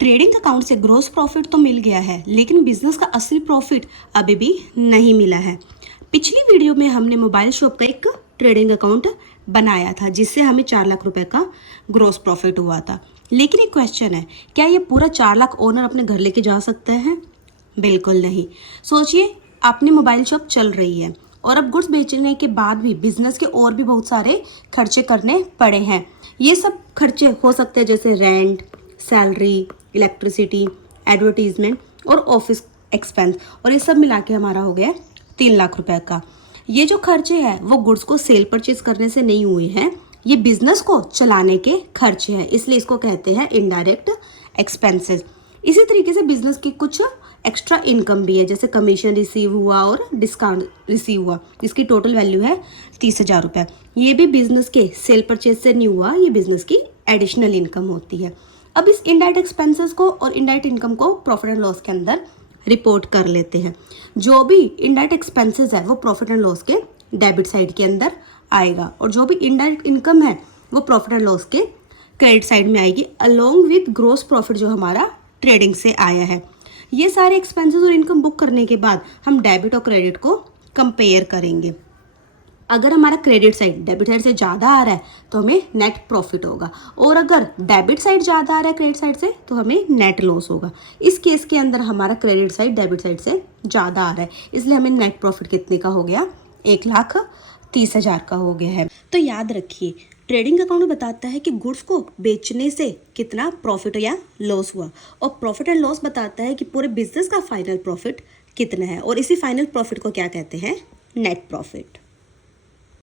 Trading account से gross profit तो मिल गया है, लेकिन बिजनेस का असली प्रॉफिट अभी भी नहीं मिला है। पिछली वीडियो में हमने मोबाइल शॉप का एक ट्रेडिंग अकाउंट बनाया था, जिससे हमें 4 लाख रुपए का ग्रॉस प्रॉफिट हुआ था। लेकिन एक क्वेश्चन है, क्या ये पूरा 4 लाख ओनर अपने घर लेके जा सकते हैं? बिल्कुल नहीं। सोचिए, आपने मोबाइल शॉप चल रही है और अब गुड्स बेचने के बाद भी बिजनेस के और भी बहुत सारे खर्चे करने पड़े हैं। ये सब खर्चे हो सकते हैं जैसे रेंट, सैलरी, इलेक्ट्रिसिटी, एडवर्टीजमेंट और ऑफिस एक्सपेंस, और ये सब मिला के हमारा हो गया 3 लाख रुपए का। ये जो खर्चे हैं वो गुड्स को सेल परचेज करने से नहीं हुए हैं, ये बिजनेस को चलाने के खर्चे हैं, इसलिए इसको कहते हैं इनडायरेक्ट एक्सपेंसेस। इसी तरीके से बिजनेस की कुछ एक्स्ट्रा इनकम भी है, जैसे कमीशन रिसीव हुआ और डिस्काउंट रिसीव हुआ, जिसकी टोटल वैल्यू है 30,000 रुपये। ये भी बिजनेस के सेल परचेज से नहीं हुआ, ये बिजनेस की एडिशनल इनकम होती है। अब इस इनडायरेक्ट एक्सपेंसेस को और इनडायरेक्ट इनकम को प्रॉफिट एंड लॉस के अंदर रिपोर्ट कर लेते हैं। जो भी इनडायरेक्ट एक्सपेंसेस है वो प्रॉफिट एंड लॉस के डेबिट साइड के अंदर आएगा, और जो भी इनडायरेक्ट इनकम है वो प्रॉफिट एंड लॉस के क्रेडिट साइड में आएगी, अलोंग विद ग्रॉस प्रॉफिट जो हमारा ट्रेडिंग से आया है। ये सारे एक्सपेंसेस और इनकम बुक करने के बाद हम डेबिट और क्रेडिट को कंपेयर करेंगे। अगर हमारा क्रेडिट साइड डेबिट साइड से ज़्यादा आ रहा है तो हमें नेट प्रॉफिट होगा, और अगर डेबिट साइड ज़्यादा आ रहा है क्रेडिट साइड से तो हमें नेट लॉस होगा। इस केस के अंदर हमारा क्रेडिट साइड डेबिट साइड से ज़्यादा आ रहा है, इसलिए हमें नेट प्रॉफिट कितने का हो गया? 1,30,000 का हो गया है। तो याद रखिए, ट्रेडिंग अकाउंट बताता है कि गुड्स को बेचने से कितना प्रॉफिट या लॉस हुआ, और प्रॉफिट एंड लॉस बताता है कि पूरे बिजनेस का फाइनल प्रॉफिट कितना है, और इसी फाइनल प्रॉफिट को क्या कहते हैं? Net profit.